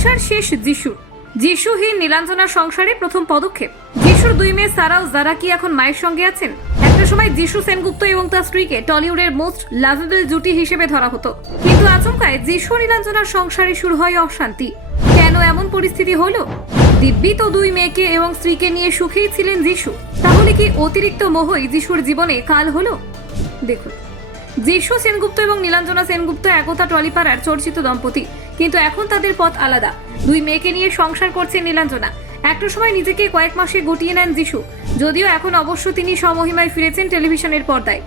সংসার শেষ যিশু যিশুহীন নীলাঞ্জনার সংসারে প্রথম পদক্ষেপ। যিশুর দুই মেয়ে সারা ও জারা কি এখন মায়ের সঙ্গে আছেন? একটা সময় যিশু সেনগুপ্ত এবং তার স্ত্রীকে টলিউডের মোস্ট লাভেবল জুটি হিসেবে ধরা হতো। কিন্তু আচমকায় যিশু নীলাঞ্জনার সংসারে শুরু হয় অশান্তি। কেন এমন পরিস্থিতি হলো? দিব্যি তো দুই মেয়েকে এবং স্ত্রীকে নিয়ে সুখেই ছিলেন যিশু। তাহলে কি অতিরিক্ত মোহই যিশুর জীবনে কাল হলো? দেখুন, যিশু সেনগুপ্ত এবং নীলাঞ্জনা সেনগুপ্ত একতা টলিপাড়ার চর্চিত দম্পতি। কিন্তু এখন তাদের পথ আলাদা। দুই মেয়েকে নিয়ে সংসার করছেন নীলাঞ্জনা। একটা সময় নিজেকে কয়েক মাসে গুটিয়ে নেন যিশু। যদিও এখন অবশ্য তিনি সমহিমায় ফিরেছেন টেলিভিশনের পর্দায়।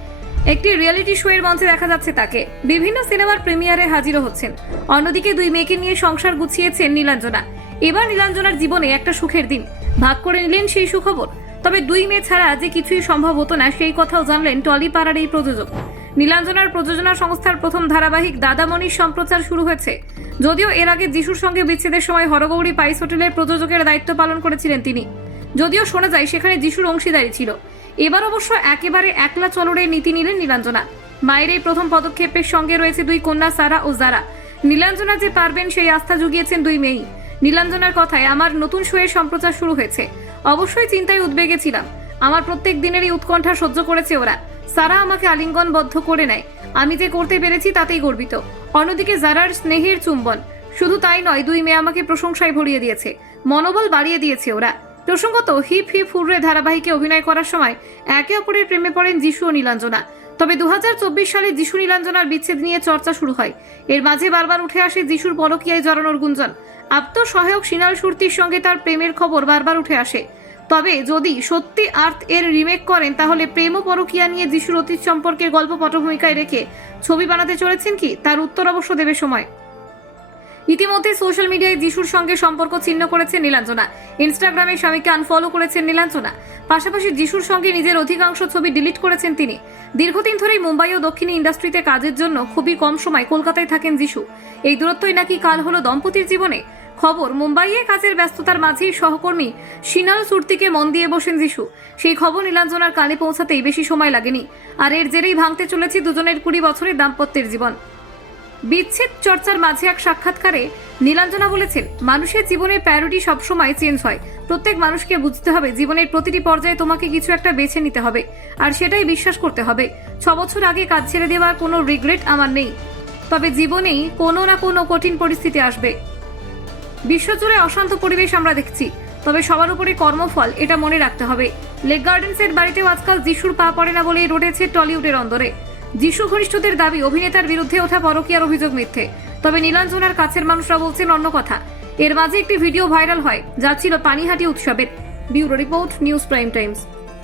একটি রিয়েলিটি শো এর মঞ্চে দেখা যাচ্ছে তাকে। বিভিন্ন সিনেমার প্রিমিয়ারে হাজিরও হচ্ছেন। অন্যদিকে দুই মেয়েকে নিয়ে সংসার গুছিয়েছেন নীলাঞ্জনা। এবার নীলাঞ্জনার জীবনে একটা সুখের দিন। ভাগ করে নিলেন সেই সুখবর। তবে দুই মেয়ে ছাড়া যে কিছুই সম্ভব হতো না, সেই কথাও জানলেন টলিপাড়ার এই প্রযোজক। নীলাঞ্জনার প্রযোজনা সংস্থার প্রথম ধারাবাহিক দাদামণির সম্প্রচার শুরু হয়েছে। যদিও এর আগে যিশুর সঙ্গে বিচ্ছেদের সময় হরগৌরী পাইস হোটেলের প্রযোজকের দায়িত্ব পালন করেছিলেন তিনি। যদিও শোনা যায় সেখানে যিশুর অংশীদারি ছিল। এবার অবশ্য একেবারে একলা চলরের নীতি নিলেন নীলাঞ্জনা। মায়ের এই প্রথম পদক্ষেপের সঙ্গে রয়েছে দুই কন্যা সারা ও জারা নীলাঞ্জনা যে পারবেন সেই আস্থা জুগিয়েছেন দুই মেয়েই। নীলাঞ্জনার কথায় আমার নতুন শোয়ের সম্প্রচার শুরু হয়েছে। অবশ্যই চিন্তায় উদ্বেগে ছিলাম। আমার প্রত্যেক দিনেরই উৎকণ্ঠা সহ্য করেছে ওরা। সারা আমাকে আলিঙ্গনবদ্ধ করে নেয়। আমি যে করতে পেরেছি তাতেই গর্বিত। অন্যদিকে জারার স্নেহের চুম্বন। শুধু তাই নয়, দুই মেয়ে আমাকে প্রশংসায় ভরিয়ে দিয়েছে। মনোবল বাড়িয়ে দিয়েছে ওরা। প্রসঙ্গত, হিপ হিপ হুররে ধারাবাহিকে অভিনয় করার সময় একে অপরের প্রেমে পড়েন যিশু ও নীলাঞ্জনা। তবে দু হাজার চব্বিশ সালে যিশু নীলাঞ্জনার বিচ্ছেদ নিয়ে চর্চা শুরু হয়। এর মাঝে বারবার উঠে আসে যিশুর পরকীয়ায় জড়ানোর গুঞ্জন। আত্মসহায়ক সিনাল সুরতির সঙ্গে তার প্রেমের খবর বারবার উঠে আসে। তবে যদি সত্যি আর্থ এর রিমেক করেন, তাহলে প্রেম ও পরকীয়া নিয়ে যিশুর অতীত সম্পর্কের গল্প পটভূমিকায় রেখে ছবি বানাতে চলেছেন কি? তার উত্তর অবশ্য দেবে সময়। ইতিমধ্যে সোশ্যাল মিডিয়ায় যিশুর সঙ্গে সম্পর্ক ছিন্ন করেছে নীলাঞ্জনা। ইনস্টাগ্রামে স্বামীকে আনফলো করেছেন নীলাঞ্জনা। পাশাপাশি যিশুর সঙ্গে নিজের অধিকাংশ ছবি ডিলিট করেছেন তিনি। দীর্ঘদিন ধরেই মুম্বাই ও দক্ষিণী ইন্ডাস্ট্রিতে কাজের জন্য খুবই কম সময় কলকাতায় থাকেন যিশু। এই দূরত্বই নাকি কাল হলো দম্পতির জীবনে। খবর, মুম্বাইয়ে কাজের ব্যস্ততার মাঝেই সহকর্মী সিনাল সুরতিকে মন দিয়ে বসেন যিশু। সেই খবর নীলাঞ্জনার কানে পৌঁছাতেই বেশি সময় লাগেনি। আর এর জেরেই ভাঙতে চলেছে দুজনের কুড়ি বছরের দাম্পত্যের জীবন। বিচ্ছেদ চর্চার মাঝে এক সাক্ষাৎকারে নীলাঞ্জনা বলেছেন, মানুষের জীবনের প্যারোডি সবসময় চেঞ্জ হয়। প্রত্যেক মানুষকে বুঝতে হবে, জীবনের প্রতিটি পর্যায়ে তোমাকে কিছু একটা বেছে নিতে হবে। আর সেটাই বিশ্বাস করতে হবে। ছ বছর আগে কাজ ছেড়ে দেওয়ার কোনো রিগ্রেট আমার নেই। তবে জীবনেই কোনো না কোনো কঠিন পরিস্থিতি আসবে। বিশ্বজুড়ে অশান্ত পরিবেশ আমরা দেখছি। তবে সবার উপরে কর্মফল, এটা মনে রাখতে হবে। লেক গার্ডেন্সের বাড়িতেও আজকাল যিশুর পা পড়ে না বলেই রটেছে টলিউডের অন্দরে। যিশু ঘনিষ্ঠদের দাবি, অভিনেতার বিরুদ্ধে ওঠা পরকীয়ার অভিযোগ মিথ্যে। তবে নীলাঞ্জনার কাছের মানুষরা বলছেন অন্য কথা। এর মাঝে একটি ভিডিও ভাইরাল হয়, যা ছিল পানিহাটি উৎসবের। Bureau report, news prime times.